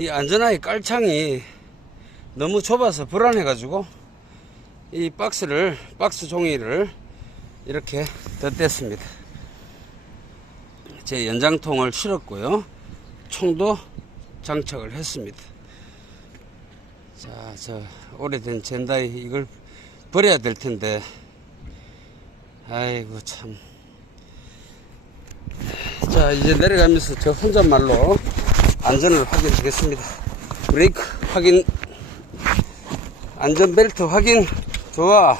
이 안전하게 깔창이 너무 좁아서 불안해 가지고 이 박스를 박스 종이를 이렇게 덧댔습니다. 제 연장통을 실었고요. 총도 장착을 했습니다. 자, 저 오래된 젠다이 이걸 버려야 될 텐데, 아이고 참. 자, 이제 내려가면서 저 혼잣말로 안전을 확인하겠습니다. 브레이크 확인, 안전벨트 확인, 좋아.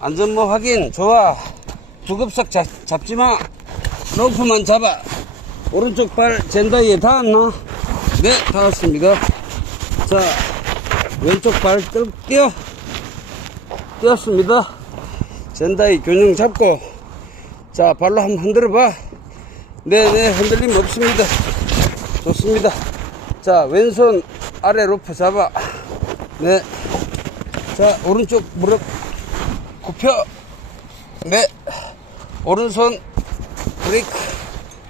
안전모 확인, 좋아. 두급석 잡, 잡지 마. 로프만 잡아. 오른쪽 발 젠다이에 닿았나? 네, 닿았습니다. 자, 왼쪽 발 뜰, 뛰어. 뛰었습니다. 젠다이 균형 잡고. 자, 발로 한번 흔들어 봐. 네네, 흔들림 없습니다. 좋습니다. 자, 왼손 아래 로프 잡아. 네. 자, 오른쪽 무릎 굽혀. 네. 오른손 브레이크.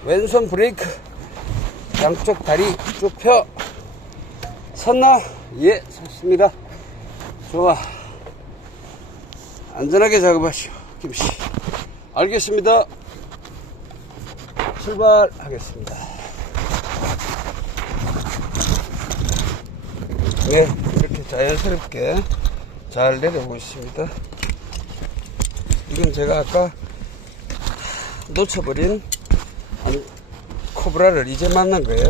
왼손 브레이크. 양쪽 다리 쭉 펴. 섰나? 예, 섰습니다. 좋아. 안전하게 작업하시오, 김씨. 알겠습니다. 출발하겠습니다. 네, 이렇게 자연스럽게 잘 내려오고 있습니다. 이건 제가 아까 놓쳐버린 코브라를 이제 만난 거예요.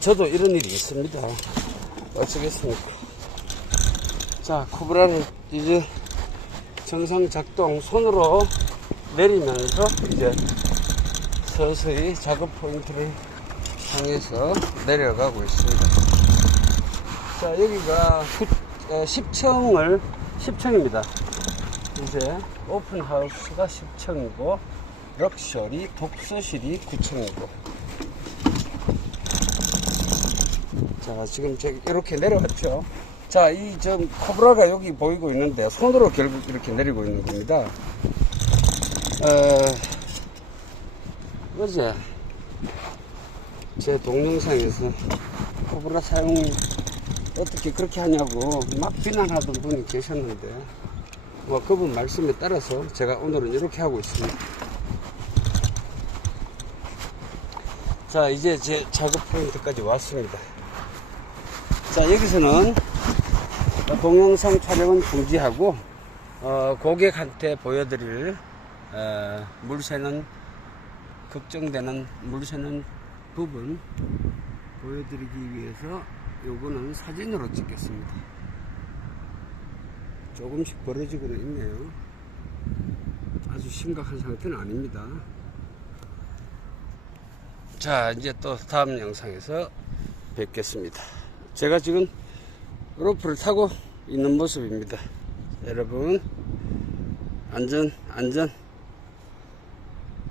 저도 이런 일이 있습니다. 어쩌겠습니까? 자, 코브라를 이제 정상 작동 손으로 내리면서 이제 서서히 작업 포인트를 향해서 내려가고 있습니다. 자, 여기가 10층을, 10층입니다. 이제 오픈 하우스가 10층이고, 럭셔리 독서실이 9층이고. 자, 지금 저 이렇게 내려왔죠. 자, 이좀 코브라가 여기 보이고 있는데 손으로 결국 이렇게 내리고 있는 겁니다. 어, 어제 제 동영상에서 코브라 사용 어떻게 그렇게 하냐고 막 비난하던 분이 계셨는데 뭐 그분 말씀에 따라서 제가 오늘은 이렇게 하고 있습니다. 자, 이제 제 작업 포인트까지 왔습니다. 자, 여기서는 동영상 촬영은 중지하고, 어, 고객한테 보여드릴, 어, 물새는, 걱정되는 물새는 부분 보여드리기 위해서 요거는 사진으로 찍겠습니다. 조금씩 벌어지고는 있네요. 아주 심각한 상태는 아닙니다. 자, 이제 또 다음 영상에서 뵙겠습니다. 제가 지금 로프를 타고 있는 모습입니다. 여러분, 안전, 안전,